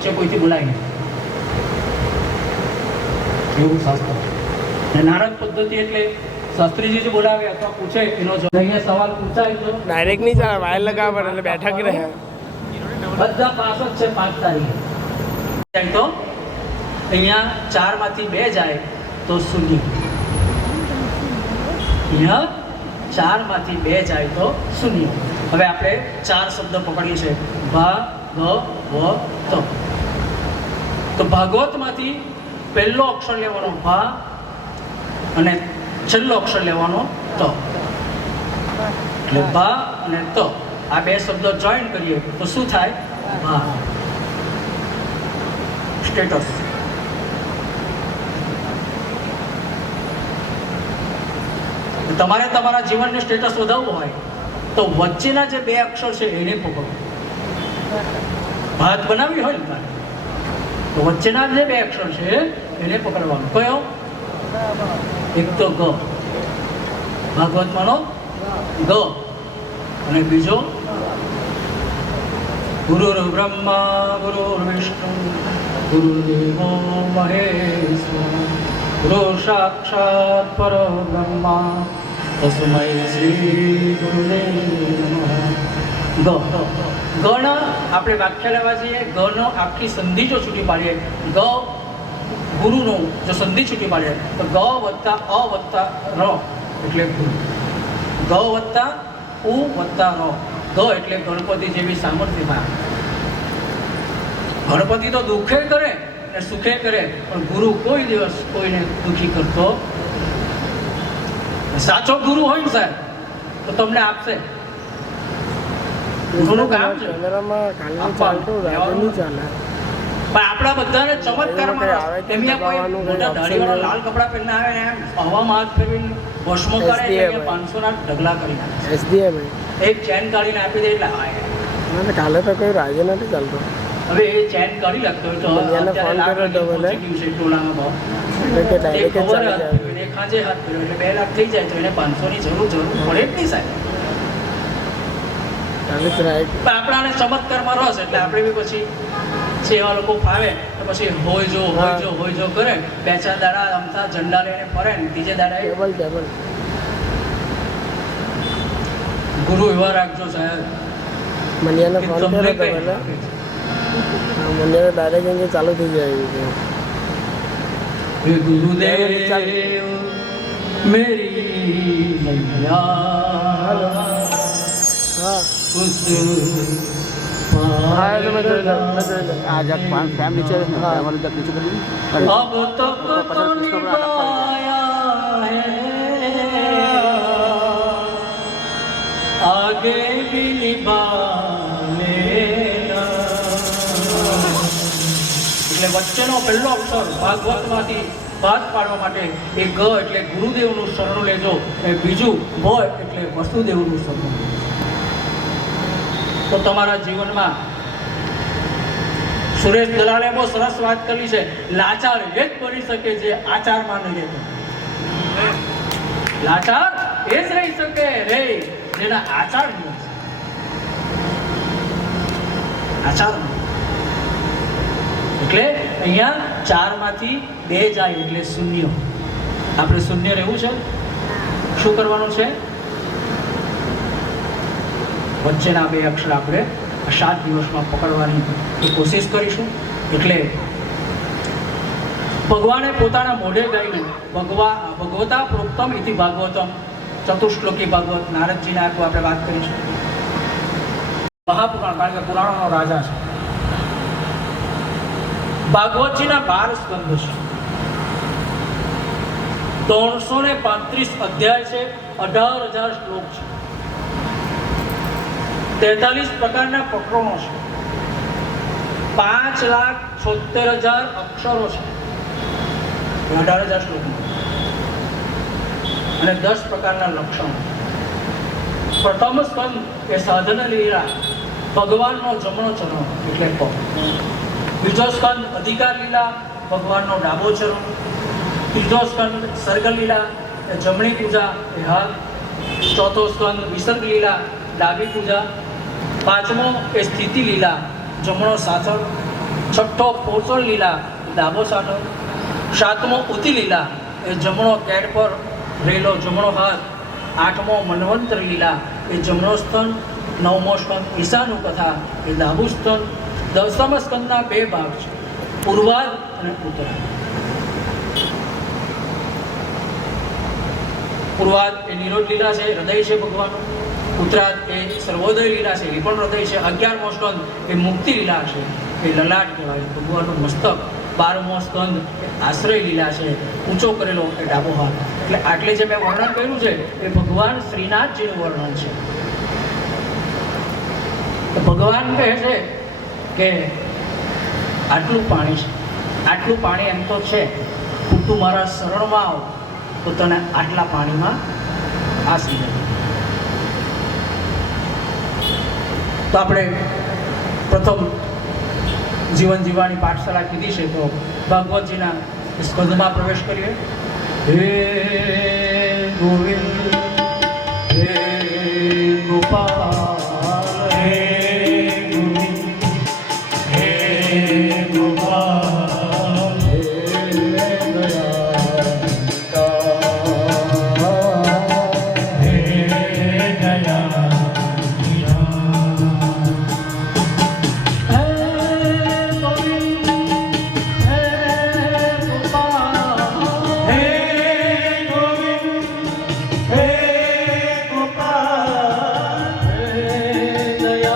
વચ્ચે કોઈથી બોલાય નહીં, એવું શાસ્ત્ર. અને નારદ પદ્ધતિ એટલે શાસ્ત્રીજી જે બોલાવે અથવા પૂછે એનો જવાબ. અહીંયા સવાલ પૂછાય તો ડાયરેક્ટ નહીં ચાલે, વાયર લગાવવા પડે એટલે બેઠા કે રહે. બધા પાસ જ છે 5 તારીખે. તો અહીંયા 4 માંથી 2 જાય તો શૂન્ય. અહીંયા 4 માંથી 2 જાય તો શૂન્ય. હવે આપણે 4 શબ્દ પકડીએ છીએ, ભા ગ વ ત. તો ભાગવત માંથી પહેલો અક્ષર લેવાનો ભા અને છેલ્લો અક્ષર લેવાનો ત. એટલે ભા અને ત આ 2 શબ્દો જોઈન કરીએ તો શું થાય? ભા. સ્ટેટસ. તમારે તમારા જીવનનું સ્ટેટસ વધારવું હોય તો વચ્ચેના જે 2 અક્ષર છે એને પકડો. ભાત બનાવી હોય ને તો વચ્ચેના જે 2 અક્ષર છે એને પકડવાનું. કયો? એક તો ગ, ભાગવતમાંનો ગ, અને બીજો ગુરુર બ્રહ્મા ગુરુર વિષ્ણુ ગુરુદેવો મહેશ્વર ગુરુ સાક્ષાત પરબ્રહ્મા તસ્મૈ શ્રી ગુરુદેવ નમઃ. ગ. ગના આપણે વ્યાખ્યા લેવા જઈએ, ગનો આખી સંધિ જો છૂટી પાડીએ, ગ ગુરુનું જો સંધિ છૂટી પાડીએ તો ગ વત્તા અ વત્તા ર એટલે ગુરુ. ગ વત્તા ઉ વત્તા ર. ગ એટલે ગણપતિ જેવી સામર્થ્યમાં. ગણપતિ તો દુઃખે કરે ને સુખે કરે, પણ ગુરુ કોઈ દિવસ કોઈને દુઃખી કરતો. સાચો ગુરુ હોય ને સાહેબ તો તમને આપશે. ગુરુનું કામ છે પણ આપણા બધાને ચમત્કારમાં એમના કોઈ મોટા દાઢીવાળા લાલ કપડા પહેરીને આવે ને હવામાં હાથ ફેરવીને ભસ્મ કરે, 500 ના ઢગલા કરી નાખે. એક ચેન કાઢીને આપી દે એટલે કાલે તો કોઈ રાજે નથી ચાલતો. હવે એ ચેન કાઢી લાગતો હોય તો અત્યારે લાખ ટોળામાં ભાવ ખાંજે હાથ ફેરવ્યો એટલે 2 લાખ થઈ જાય તો એને 500 ની જરૂર પડે જ નહીં સાહેબ. આપણાને ચમત્કારમાં રસ એટલે આપણે બી પછી છે એવા લોકો ફાવે તો પછી હોય જો કરે. 2-4 દાડા અમથા ઝંડા લઈને ફરે ને ત્રીજે દાડા ગુરુ એવા રાખજો સાહેબ. મનિયાને ફોન કર્યો તો પહેલા મનિયાને ડાયરેક્ટ ચાલુ થઈ જાય. ગુરુદેવ મેરી નૈયા आज फैम नीचे हमारे तक नीचे कर अब तक तो निभाया है आगे भी निभाने એટલે વચ્ચેનો પહેલો અક્ષર ભાગવતમાંથી બાદ પાડવા માટે એ ગ એટલે ગુરુદેવનું શરણ લેજો, એ બીજું ભ એટલે વસુદેવનું શરણ. તો તમારા જીવનમાં સુરેશ દલાલે બહુ સરસ વાત કરી છે, લાચાર એ જ બની શકે જે આચારમાં નહીં રહેતો. લાચાર એ જ રહી શકે રે જેના આચાર નહીં. આચાર એટલે અહીંયા 4 માંથી 2 જાય એટલે શૂન્ય. આપણે શૂન્ય રહેવું છે. શું કરવાનું છે? વચ્ચેના 2 અક્ષર આપણે 7 દિવસમાં પકડવાની કોશિશ કરીશું. એટલે ભગવાને પોતાના મોઢે ગાયું ભગવતા પ્રોક્તમ ઇતિ ભાગવતમ ચતુશ્લોકી ભાગવત. નારદજીને આખું આપણે વાત કરીશું. મહાપુરાણ, કારણ કે પુરાણોનો રાજા છે. ભાગવતજીના 12 સ્કંદ છે, 335 અધ્યાય છે, 18,000 શ્લોક છે, 43 પ્રકારના પ્રકરણો છે, 5,76,000 અક્ષરો છે, 18,000 શ્લોકો અને 10 પ્રકારના લક્ષણો. પ્રથમ સ્કંદ એ સાધન લીલા, ભગવાનનો જમણો ચરણ એટલે પગ. બીજો સ્કંદ અધિકાર લીલા, ભગવાનનો ડાબો ચરણ. ત્રીજો સ્કંદ સર્ગ લીલા એ જમણી પૂજા એ હાથ. ચોથો સ્કંદ વિસર્ગ લીલા, ડાબી પૂજા. પાંચમો એ સ્થિતિ લીલા, જમણો સાથળ. છઠ્ઠો પોષણ લીલા ડાબો સાંઠો, સાતમો ઉતી લીલા એ જમણો કેડ પર રહેલો જમણો હાથ, આઠમો મન્વંતર લીલા એ જમણો સ્તન, નવમો સ્કંદ ઈશાનું કથા એ ડાબુ સ્તન. 10મા સ્કંદના 2 ભાગ છે, પૂર્વાધ અને ઉત્તરાધ. પૂર્વાધ એ નિરોધ લીલા છે, હૃદય છે ભગવાનનું. ઉત્તરાધ એ સર્વોદય લીલા છે, એ પણ હૃદય છે. 11મો સ્કંદ એ મુક્તિ લીલા છે, એ લલાટ કહેવાય ભગવાનનું મસ્તક. 12મો સ્કંદ એ આશ્રય લીલા છે, ઊંચો કરેલો એ ડાબો હાથ. એટલે આટલે જે મેં વર્ણન કર્યું છે એ ભગવાન શ્રીનાથજીનું વર્ણન છે. તો ભગવાન કહે છે કે આટલું પાણી છે, આટલું પાણી એમ તો છે, તું મારા શરણમાં આવ તો તને આટલા પાણીમાં આસી જાય. તો આપણે પ્રથમ જીવન જીવવાની પાઠશાળા કીધી છે, તો ભાગવતજીના સ્કંદમાં પ્રવેશ કરીએ. હે ગોવિંદ હે ગોપાલ હે ગોવિંદ હે ગોપાલ હે દયાળુ હે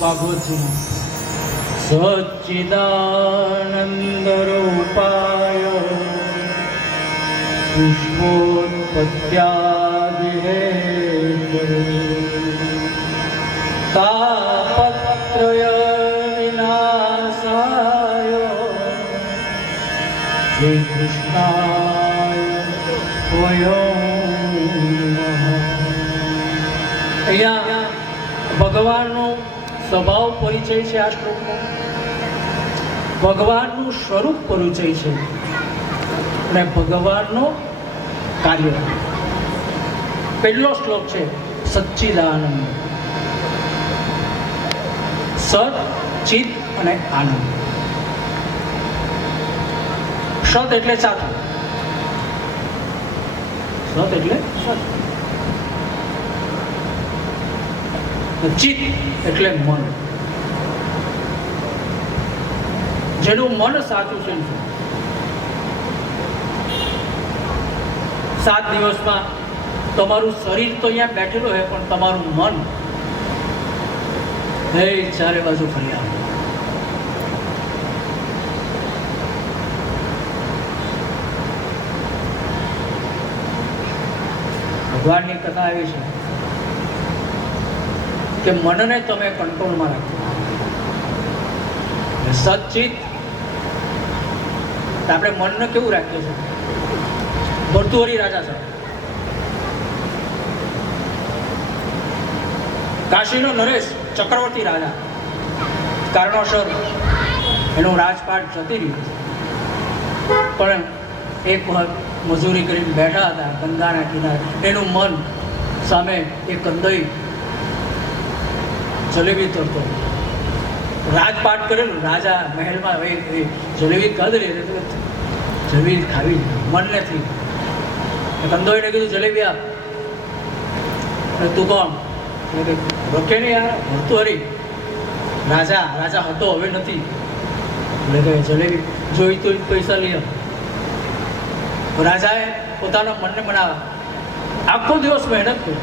ભાગવતજીનો. સચ્ચિદાનંદ રૂપાય પુષ્પોત્પત્યાદિ તાપત્રય વિનાશાય શ્રી કૃષ્ણાય વયં નમઃ. અહીંયા ભગવાનનો સ્વભાવ પરિચય છે, આ શ્લોકમાં ભગવાનનું સ્વરૂપ પરિચય છે અને ભગવાનનો કાર્ય. પહેલો શ્લોક છે સચ્ચિદાનંદ. સત, ચિત અને આનંદ. સત એટલે સાચું, સત એટલે સત. ચિત્ત એટલે મન, જેનું મન સાચું છે. 7 દિવસમાં તમારું શરીર તો અહીંયા બેઠેલું હોય, પણ તમારું મન એ ચારે બાજુ ફરી આવે. ભગવાનની કથા એવી છે કે મનને તમે કંટ્રોલમાં રાખો. સચ્ચિત આપણે મનને કેવું રાખીએ છીએ? ભર્તુહરી રાજા છે, કાશીનો નરેશ ચક્રવર્તી રાજા, કારણોસર એનું રાજપાટ જતી રહ્યું. પણ એક વખત મજૂરી કરીને બેઠા હતા ગંગાના કિનારે, એનું મન સામે એ કંદઈ જલેબી તરતો. રાજપાટ કરેલું, રાજા મહેલમાં જલેબી કદરી, જલેબી ખાવી મનને થઈ. કંદોઈને કીધું જલેબી આપ. તું કોણ? રોકે નહીં યાર, ભર્તુહરી રાજા હતો, હવે નથી. એટલે કે જલેબી જોઈ તો પૈસા લઈ આવ. રાજાએ પોતાના મનને બનાવ્યા, આખો દિવસ મહેનત કરી.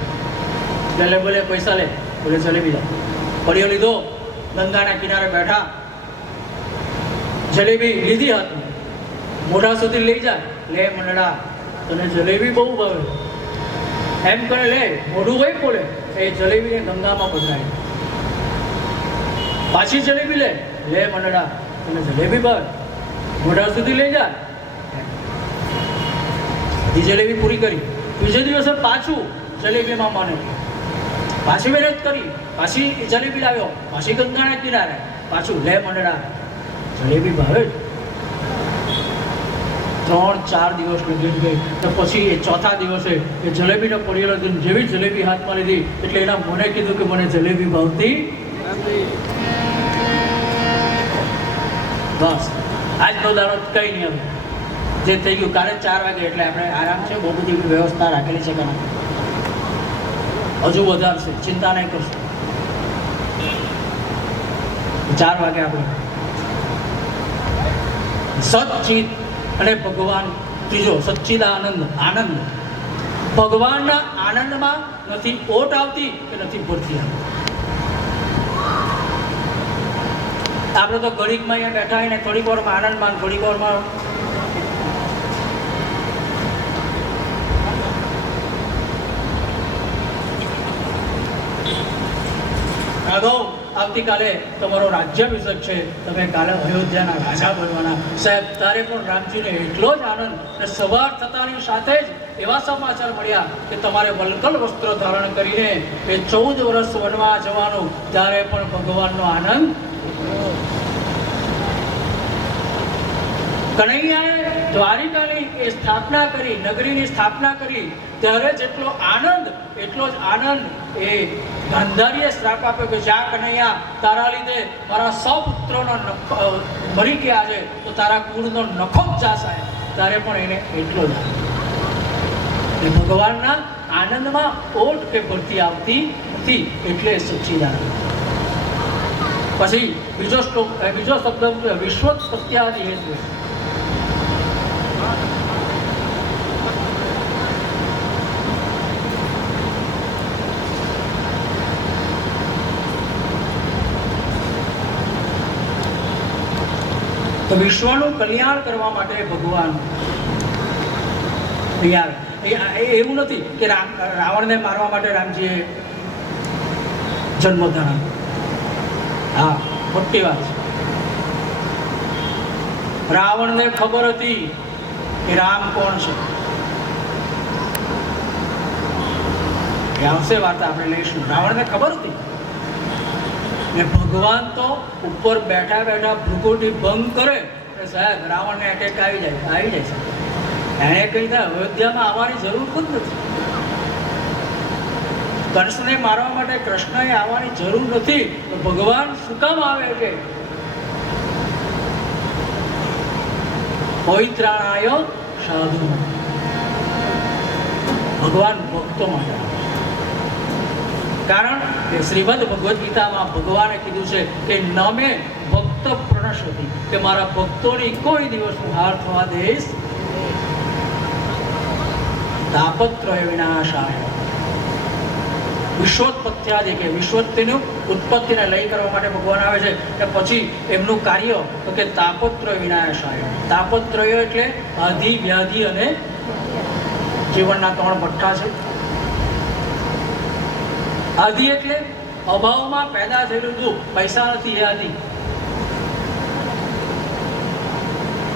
એટલે બોલે પૈસા લે, બોલે જલેબી લા. પડ્યો લીધો, ગંગાના કિનારે બેઠા, જલેબી લીધી હાથમાં, મોઢા સુધી લઈ જાય. લે મંડળા, તને જલેબી બહુ ભાવે, એમ કરે લે મોઢું વહી બોલે એ જલેબીને ગંગામાં પધરાય. પાછી જલેબી લે મંડળા તમે જલેબી ભર મોઢા સુધી લઈ જા. એ જલેબી પૂરી કરી. બીજે દિવસે પાછું જલેબીમાં મને પાછી મહેનત કરી, પાછી જલેબી લાવ્યો, પાછી ગંગાના કિનારે પાછું લે મંડળા જલેબી ભાવે. 3-4 દિવસ નીકળી ગઈ તો પછી એ ચોથા દિવસે એ જલેબીનો પડેલો જેવી જલેબી હાથમાં લીધી એટલે એના મને કીધું કે મને જલેબી ભાવતી બસ. આજનો દાડો કઈ નહીં, હવે જે થઈ ગયું કાલે 4 વાગે એટલે આપણે આરામ છે. બહુ બધી વ્યવસ્થા રાખેલી છે કે હજુ વધારશે, ચિંતા નહીં કરશો. 4 વાગે આપણે સચિત અને ભગવાન ત્રીજો સચ્ચિદાનંદ આનંદ. ભગવાનના આનંદમાં નથી ઓટ આવતી કે નથી ભરતી આવતી. આપણે તો ઘડીકમાં અહીંયા બેઠા હોય ને થોડીક વારમાં આનંદમાં, થોડીક વારમાં આવતીકાલે તમારો રાજ્યાભિષેક છે, તમે કાલે અયોધ્યાના રાજા બનવાના. સાહેબ તારે પણ રામજીને એટલો જ આનંદ. અને સવાર થતાની સાથે જ એવા સમાચાર મળ્યા કે તમારે વલ્કલ વસ્ત્ર ધારણ કરીને એ 14 વર્ષ વનમાં જવાનું. ત્યારે પણ ભગવાનનો આનંદ. કનૈયાએ દ્વારિકાની એ સ્થાપના કરી, નગરીની સ્થાપના કરી ત્યારે જેટલો આનંદ એટલો જ આનંદ એ ગાંધારીએ શ્રાપ આપ્યો કે જા કનૈયા તારા લીધે મારા 100 પુત્રોનો મરી ગયા છે તો તારા કુળનો નખો જ જાશે. ત્યારે પણ એને એટલો જ આનંદ. ભગવાનના આનંદમાં ઓટ કે ભરતી આવતી નથી એટલે સચ્ચિદાનંદ. પછી બીજો શબ્દ વિશ્વોત્પત્યાદિ હેતુ. તો વિશ્વનું કલ્યાણ કરવા માટે ભગવાન તૈયાર. એવું નથી કે રાવણને મારવા માટે રામજીએ જન્મ ધારણ. હા, મોટી વાત છે. રાવણને ખબર હતી કે રામ કોણ છે. આવશે વાર્તા આપણે લઈશું. રાવણને ખબર હતી ને ભગવાન તો ઉપર બેઠા બેઠા ભૃગુટી ભંગ કરે સાહેબ રાવણને એટેક આવી જાય છે. એને કઈ થાય અયોધ્યામાં આવવાની જરૂર જ નથી. કંસને મારવા માટે કૃષ્ણએ આવવાની જરૂર નથી. તો ભગવાન શું કામ આવે છે? પવિત્રાણાય સાધુ. ભગવાન ભક્તો માટે. કારણ કે શ્રીમદ ભગવદ્ ગીતામાં ભગવાને કીધું છે કે નમે ભક્ત પ્રણશતિ, કે મારા ભક્તોની કોઈ દિવસ હું હાર થવા દઈશ. તાપત્રય વિનાશાય. વિશ્વોત્પત્યાદિ કે વિશ્વોત્પત્તિનું ઉત્પત્તિને લઈ કરવા માટે ભગવાન આવે છે. કે પછી એમનું કાર્ય તો કે તાપત્રય વિનાશાય. તાપત્રય એટલે આધિ, વ્યાધિ અને જીવનના 3 ભઠ્ઠા છે. આધિ એટલે અભાવમાં પેદા થયેલું દુઃખ. પૈસા નથી એ આધિ.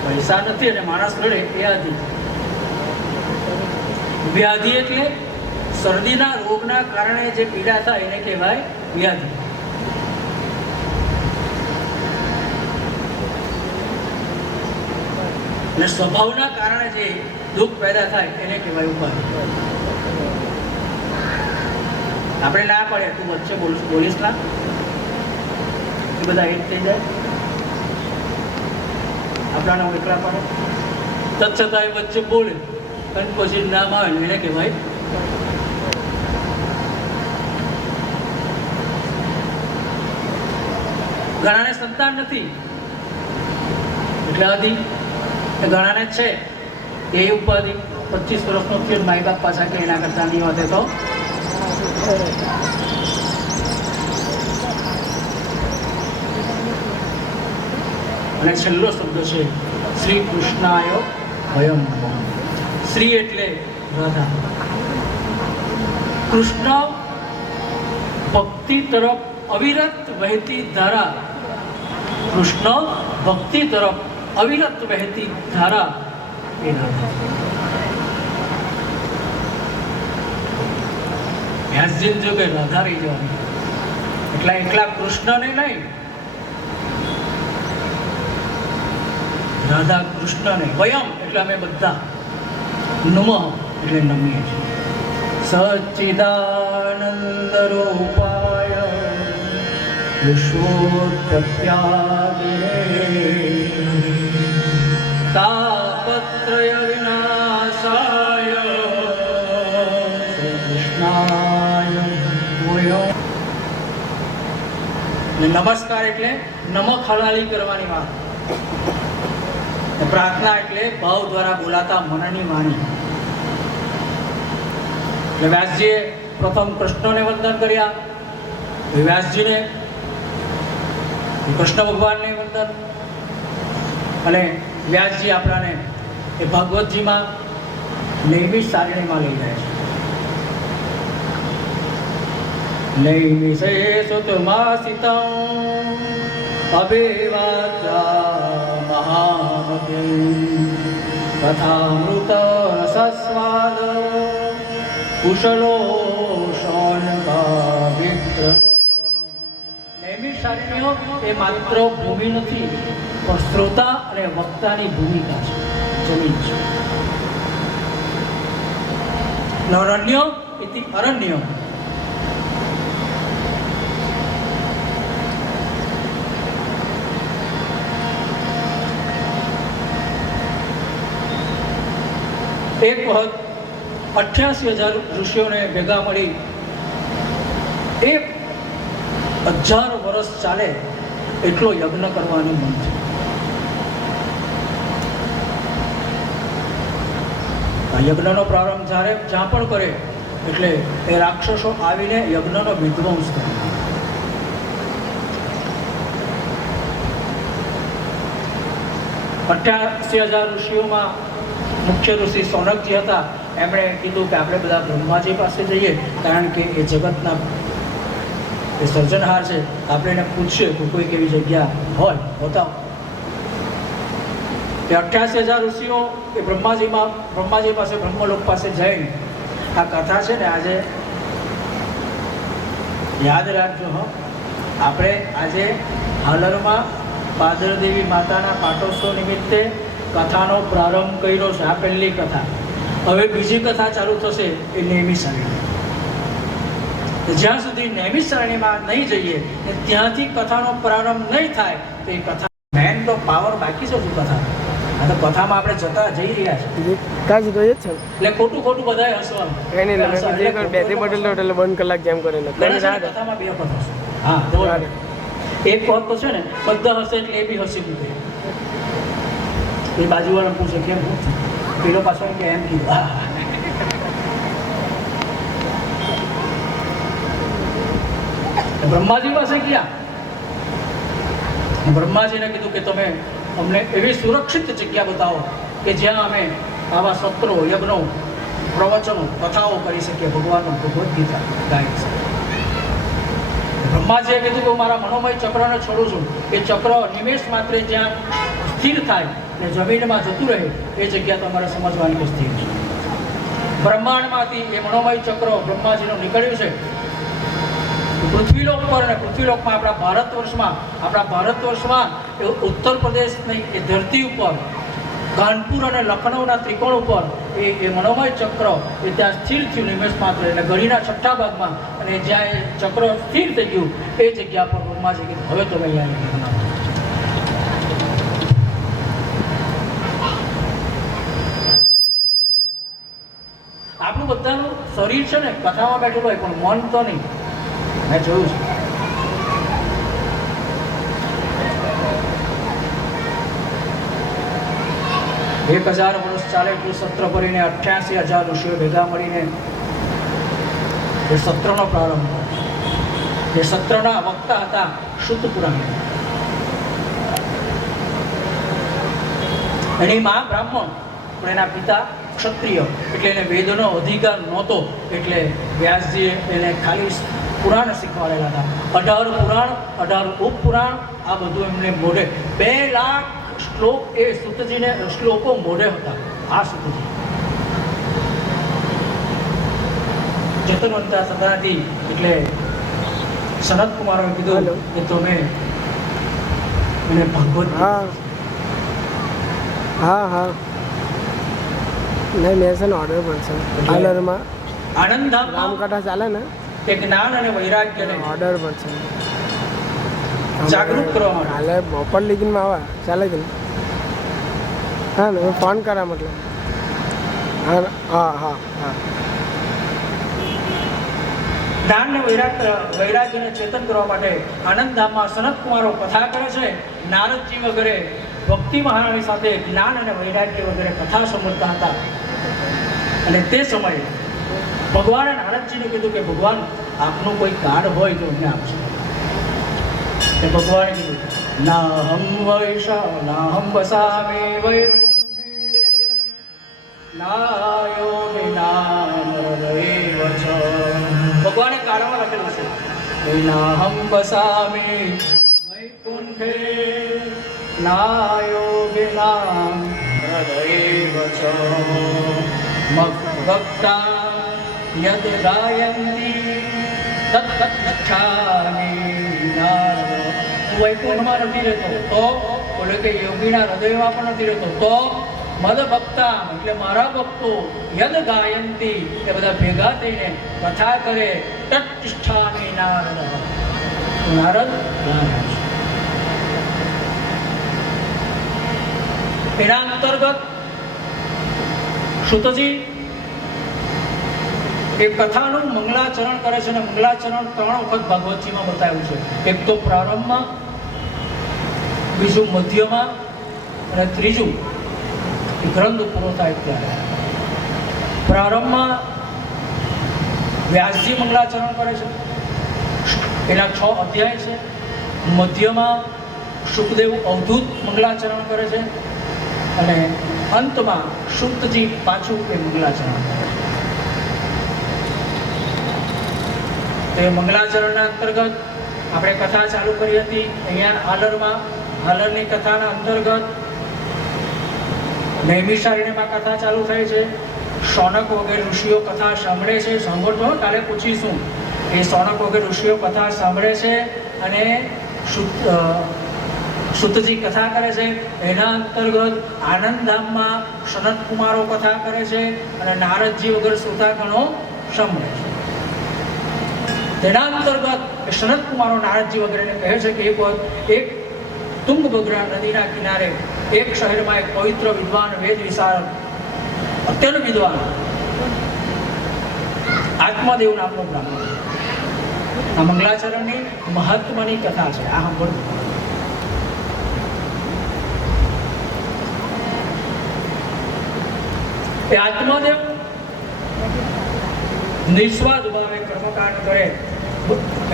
પૈસા નથી અને માણસ રડે એ આધિ. વ્યાધિ એટલે શરદીના રોગના કારણે જે પીડા થાય એને કહેવાય વ્યાધિ. અને સ્વભાવના કારણે જે દુઃખ પેદા થાય એને કહેવાય ઉપાધિ. આપણે ના પડે તું વચ્ચે બોલીશ ના, એ બધા હિટ થઈ જાય. આપણાને એકલા પડે તત્છતાં એ વચ્ચે બોલે અને પછી નામ આવે એને કહેવાય. ઘણાને સંતાન નથી એટલે આદિ. ઘણાને છે એ ઉપાધિ. 25 વર્ષનો થયો માય બાપ પાછા કે એના કરતા નહીં હોતે તો. અને છેલ્લો શબ્દ છે શ્રી કૃષ્ણાય ભયમ. શ્રી એટલે રાધા. કૃષ્ણ ભક્તિ તરફ અવિરત વહેતી ધારા, કૃષ્ણ ભક્તિ તરફ અવિરત વહેતી ધારા એ રાધા. વ્યાસજી જો કે રાધા રહી જવાની, એકલા કૃષ્ણને નહીં, રાધા કૃષ્ણને, વયમ એટલે અમે બધા, નમઃ એટલે નમીએ છીએ. સચ્ચિદાનંદ રૂપાય વિશ્વોત્પત્યાદિને તાપત્રય વિનાશાય શ્રી કૃષ્ણાય વયમ. નમસ્કાર એટલે નમક હલાલી કરવાની વાત. પ્રાર્થના એટલે ભાવ દ્વારા બોલાતા મનની વાણી. એટલે વ્યાસજીએ પ્રથમ કૃષ્ણને વંદન કર્યા, વ્યાસજીને કૃષ્ણ ભગવાનને વંદન, અને વ્યાસજી આપણાને એ ભાગવતજીમાં નૈમિષ સારણીમાં લઈ જાય છે. નૈમિષે સુતમાસિતં અભિવાદ્યા મહામતે કથામૃત રસસ્વાદ કુશલો શૌનકા વિક્ર. નૈમિષ સારણીઓ એ માત્ર ભૂમિ નથી, પણ શ્રોતા અને વક્તાની ભૂમિકા છે, જમીન છે. નરણ્ય ઇતિ અરણ્ય. એક વખત 88,000 ઋષિઓને ભેગા મળી 1,000 વર્ષ ચાલે એટલો યજ્ઞ કરવાનું મન છે. આ યજ્ઞનો પ્રારંભ જ્યાં પણ કરે એટલે એ રાક્ષસો આવીને યજ્ઞનો વિધ્વંસ કરે. $88,000 ઋષિઓમાં મુખ્ય ઋષિ સૌનકજી હતા. એમણે કીધું કે આપણે બધા બ્રહ્માજી પાસે જઈએ, કારણ કે એ જગતના એ સર્જનહાર છે. આપણે એને પૂછીએ કે કોઈ કેવી જગ્યા હોય બતાવો. એ 88,000 ઋષિઓ એ બ્રહ્માજી પાસે બ્રહ્મલોક પાસે જઈને આ કથા છે ને આજે યાદ રાખજો. આપણે આજે હાલરમાં પાદરદેવી માતાના પાટોત્સવ નિમિત્તે કથાનો પ્રારંભ કર્યો છે. આ પહેલી કથા. હવે બીજી કથા ચાલુ થશે એ નૈમિષ સારણી. જ્યાં સુધી નૈમિષ સારણીમાં નહીં જઈએ ત્યાંથી કથાનો પ્રારંભ નહીં થાય તો એ કથા મેન તો પાવર બાકી છે. કથા આ તો કથામાં આપણે જઈ રહ્યા છીએ. કાજી તો એ જ છે. એટલે ખોટું બધાએ હસવાનું. કઈ નહીં, બેટરી બદલ એટલે 1 કલાક જેમ કરે ને કથામાં 2 વખત હશે. હા, એક વખત તો છે ને બધા હશે એટલે એ બી હસી મૂકે. એ બાજુવાળા પૂછે કેમ પેલો પાછો કે એમ કીધું. બ્રહ્માજી પાસે ગયા. બ્રહ્માજીને કીધું કે તમે અમને એવી સુરક્ષિત જગ્યા બતાવો કે જ્યાં અમે આવા સત્રો, યજ્ઞો, પ્રવચનો, કથાઓ કરી શકીએ, ભગવાનનું ભગવદ્ ગીતા ગાઈ શકીએ. બ્રહ્માજીએ કીધું કે હું મારા મનોમય ચક્રને છોડું છું. એ ચક્ર નિમેષ માત્ર જ્યાં સ્થિર થાય ને જમીનમાં જતું રહે એ જગ્યા તમારે સમજવાની કે સ્થિર છે. બ્રહ્માંડમાંથી એ મનોમય ચક્ર બ્રહ્માજીનું નીકળ્યું છે પૃથ્વીલોક પર, અને પૃથ્વીલોકમાં આપણા ભારત વર્ષમાં ઉત્તર પ્રદેશની એ ધરતી ઉપર કાનપુર અને લખનૌના ત્રિકોણ ઉપર એ મનોમય ચક્ર એ ત્યાં સ્થિર થયું નિમેષ માત્ર, એટલે ઘડીના 6ઠ્ઠા ભાગમાં. અને જ્યાં એ ચક્ર સ્થિર થઈ ગયું એ જગ્યા પર બ્રહ્માજી કીધું હવે તમે અહીંયા. આપણું બધાનું શરીર છે ને કથામાં બેઠેલું હોય પણ મન તો નહીં. મેં જોયું છે. એક 1000 વર્ષ ચાલે એટલું સત્ર ભરીને 88,000 ઋષિઓ ભેગા મળીને એ સત્રનો પ્રારંભ કર્યો. એ સત્રના વક્તા હતા શુદ્ધ પુરાણ. એની માં બ્રાહ્મણ પણ એના પિતા ક્ષત્રિય, એટલે એને વેદનો અધિકાર નહોતો. એટલે વ્યાસજીએ એને ખાલી પુરાણ શીખવાડેલા હતા. 18 પુરાણ, 18 ઉપપુરાણ, આ બધું એમને મોઢે 2 લાખ શ્લોક એ સૂતજીને શ્લોકો મોઢે હતા. આ સૂતજી ચેતનવંતા સદાથી એટલે સનત કુમારોએ કીધું કે તમે મને ભાગવત. હા હા હા નહીં, મેં છે ને ઓર્ડર પણ છે પાર્લરમાં આનંદધામ રામકથા ચાલે ને તે જ્ઞાન અને વૈરાગ્યને ઓર્ડર પણ છે જાગૃત કરવા માટે. કાલે બપોર લીગીનમાં આવા ચાલે કે નહીં? હા ને ફોન કરા મતલબ. હા હા હા હા જ્ઞાન અને વૈરાગ્યને ચેતન કરવા માટે આનંદધામમાં સનત કુમારો કથા કરે છે. નારદજી વગેરે ભક્તિ મહારાણી સાથે જ્ઞાન અને વૈરાગ્ય વગેરે કથા સાંભળતા હતા. અને તે સમયે ભગવાને નારદજીને કીધું કે ભગવાન આપનું કોઈ કાર્ડ હોય તો અમને આપજો. એ ભગવાને કીધું નાહમ વૈશા નાહમ વસામે વૈકુંઠે નાયો વિનાનરદેવ ચ. ભગવાને કાર્ડમાં લખેલું છે નાહમ વસામે વૈકુંઠે નાયો વિનાનરદેવ ચ મદ્ભક્તા યદ ગાયંતી તત્તચ્છામિ નારદ. હું વૈકુંઠમાં નથી રહેતો તો બોલે કે યોગીના હૃદયમાં પણ નથી રહેતો તો મદ ભક્તા એટલે મારા ભક્તો યદ ગાયંતી એ બધા ભેગા થઈને કથા કરે તત્તિષ્ઠામિ નારદ. નારદ એના અંતર્ગત સુતજી એ કથાનું મંગલાચરણ કરે છે. અને મંગલાચરણ 3 વખત ભાગવતજીમાં બતાવ્યું છે. એક તો પ્રારંભમાં, બીજું મધ્યમાં અને ત્રીજું ગ્રંથ પૂરો થાય ત્યારે. પ્રારંભમાં વ્યાસજી મંગલાચરણ કરે છે, એના 6 અધ્યાય છે. મધ્યમાં શુકદેવ અવધૂત મંગલાચરણ કરે છે અને અંતમાં શુક્તજી પાછું એ મંગલાચરણ કરે છે. તે મંગલાચરણના અંતર્ગત આપણે કથા ચાલુ કરી હતી. અહીંયા હાલરની કથાના અંતર્ગત નૈમિષારણ્યમાં કથા ચાલુ થઈ છે. શૌનક વગેરે ઋષિઓ કથા સાંભળે છે. સાંભળતો કાલે પૂછીશું. એ શૌનક વગેરે ઋષિઓ કથા સાંભળે છે અને સુતજી કથા કરે છે. એના અંતર્ગત આનંદધામમાં સનત કુમારો કથા કરે છે અને નારદજી વગેરે શ્રોતાગણો સાંભળે છે. તેના અંતર્ગત સનત કુમારો નારદજી વગેરેને કહે છે કે એક તુંગભદ્રા નદીના કિનારે એક શહેરમાં એક પવિત્ર વિદ્વાન વેદ વિશાળ અત્યંત વિદ્વાન આત્માદેવ નામનો બ્રાહ્મણ. આ મંગલાચરણની મહત્વની કથા છે. આ સાંભળો. એ આત્માદેવ નિસ્વાર્થ ભાવે કર્મકાંડ કરે.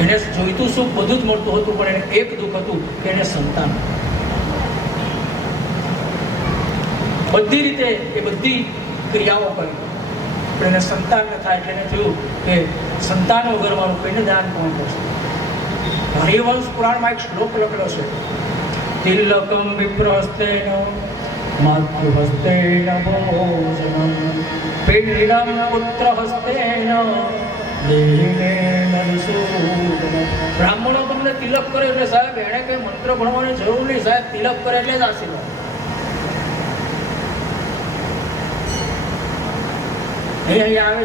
એને જોઈતું સુખ બધું જ મળતું હતું, પણ એને એક દુઃખ હતું કે એને સંતાન. બધી રીતે એ બધી ક્રિયાઓ કરી પણ એને સંતાન ન થાય. એટલે એને થયું કે સંતાન વગર મારું પિંડદાન કોણ કરશે. હરિવંશ પુરાણમાં એક શ્લોક લખેલો છે તિલકમ વિપ્રહસ્તેન માતૃહસ્તેન ભોજનમ પિંડમ પુત્રહસ્તેન બ્રાહ્મણો તમને તિલક કરે એટલે સાહેબ એને કઈ મંત્ર ભણવાની જરૂર નહીં. સાહેબ તિલક કરે એટલે જ આશીર્વાદ. અહીંયા આવે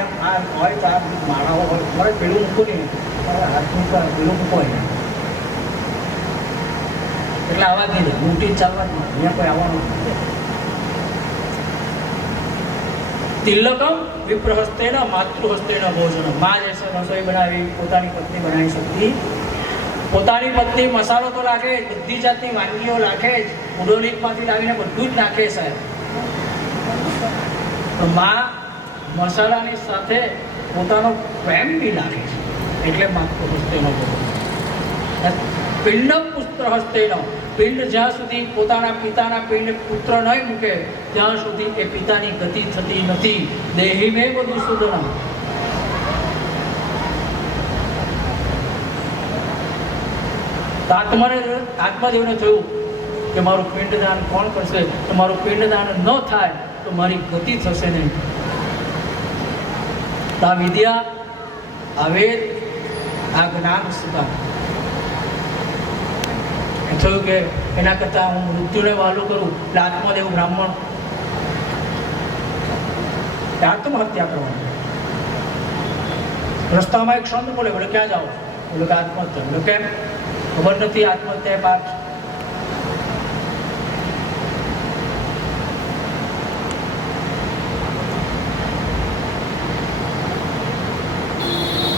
એમ આ હોય તો આ માળાઓ હોય મારે પેલું મૂકવું નહીં, હાથનું પેલું મૂકો એટલે આવા જ નહીં. મોટી ચાલવા જ નહીં, અહીંયા કોઈ આવવાનું નથી. તિલકમ વિપ્રહસ્તેન માતૃહસ્તેન ભોજન. માં જે રસોઈ બનાવી પોતાની પત્ની બનાવી શકતી. પોતાની પત્ની મસાલો તો નાખે, બધી જાતની વાનગીઓ નાખે, ઉડોલીકમાંથી લાવીને બધું જ નાખે સાહેબ. માં મસાલાની સાથે પોતાનો પ્રેમ બી નાખે છે એટલે માતૃહસ્તેન ભોજન. પિંડમ પુત્રહસ્તેન પિંડ જ્યાં સુધી પોતાના પિતાના પિંડ પુત્ર નહીં મૂકે ત્યાં સુધી એ પિતાની ગતિ થતી નથી. દેહીમેવ દુઃસુદનમ. આત્માદેવને થયું કે મારું પિંડદાન કોણ કરશે? તો મારું પિંડદાન ન થાય તો મારી ગતિ થશે નહીં. તો આ વિદ્યા, આ વેદ, આ જ્ઞાન સુધા થયું કે એના કરતાં હું મૃત્યુને વાલું કરું. એટલે આત્માદેવ બ્રાહ્મણ આત્મહત્યા કરવાની. રસ્તામાં એક સંત બોલે, બોલે ક્યાં જાઓ? બોલે કે આત્મહત્યા. બોલે કેમ? ખબર નથી આત્મહત્યા પાપ.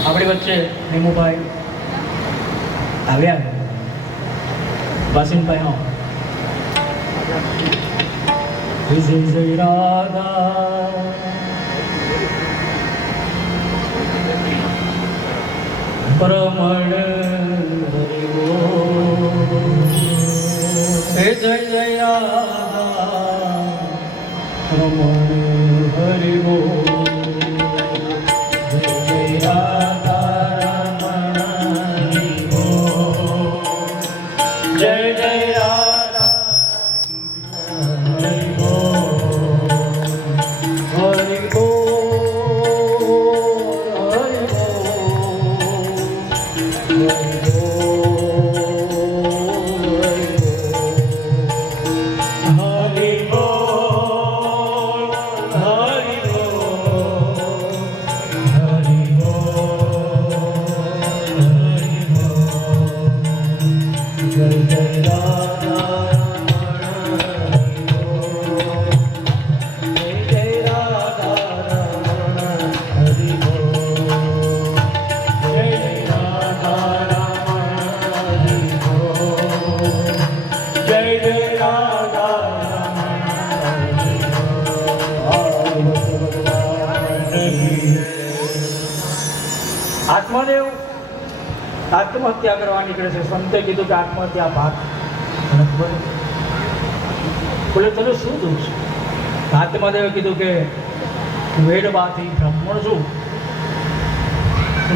આપણી વચ્ચે નીમુભાઈ આવ્યા. વાસીનભાઈ, હા, વિજય જય રાધા પરમણ હરિ બોલ. હે જય જય રાધા પરમણ હરિ બોલ. આત્માદેવ આત્મહત્યા કરવા નીકળે છે. સંતે કીધું કે આત્મહત્યા પાપ. બોલે તને શું દુઃખ છે? આત્માદેવે કીધું કે વેદવાથી બ્રાહ્મણ છું,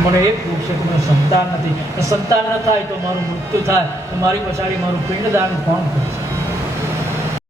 મને એક દુઃખ છે કે મને સંતાન નથી. સંતાન ન થાય તો મારું મૃત્યુ થાય તો મારી પછાડી મારું પિંડદાન કોણ કરશે?